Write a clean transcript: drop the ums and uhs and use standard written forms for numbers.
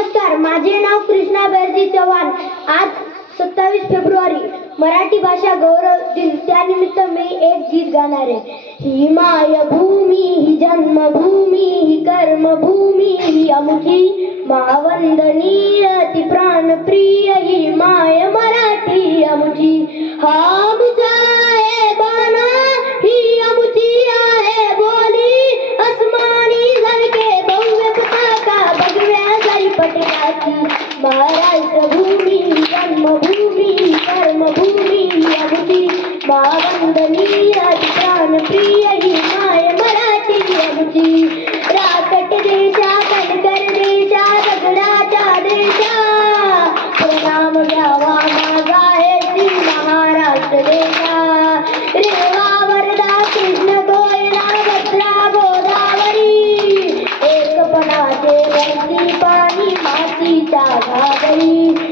नमस्कार, माझे नाव कृष्णा बेरजी चव्हाण. आज 27 फेब्रुवारी मराठी भाषा गौरव दिन, त्यानिमित्त मी एक गीत गाणार आहे. ही मायभूमी, ही जन्मभूमी, ही कर्मभूमी, ही आमची महावंदनीय ती प्राणप्रिय ही माय मराठी आमची. हा आमचा आहे बाणा, ही आमची आहे बोली, अस्मानी झळके भव्य पताका भगव्या जाई पटकाची. महाराष्ट्र भूमी, जन्मभूमी, कर्मभूमी आमची महावंदनीय प्राणप्रिय ही माय मराठी आमची. राकट देशा, कणकर देशा, दगडाच्या देशा, प्रणाम घ्यावा माझा हे श्री महाराष्ट्र देशा. रेवा वरदा कृष्ण कोयना भद्रा गोदावरी, एकपणाचे वरती पाणी मातीच्या घागरी.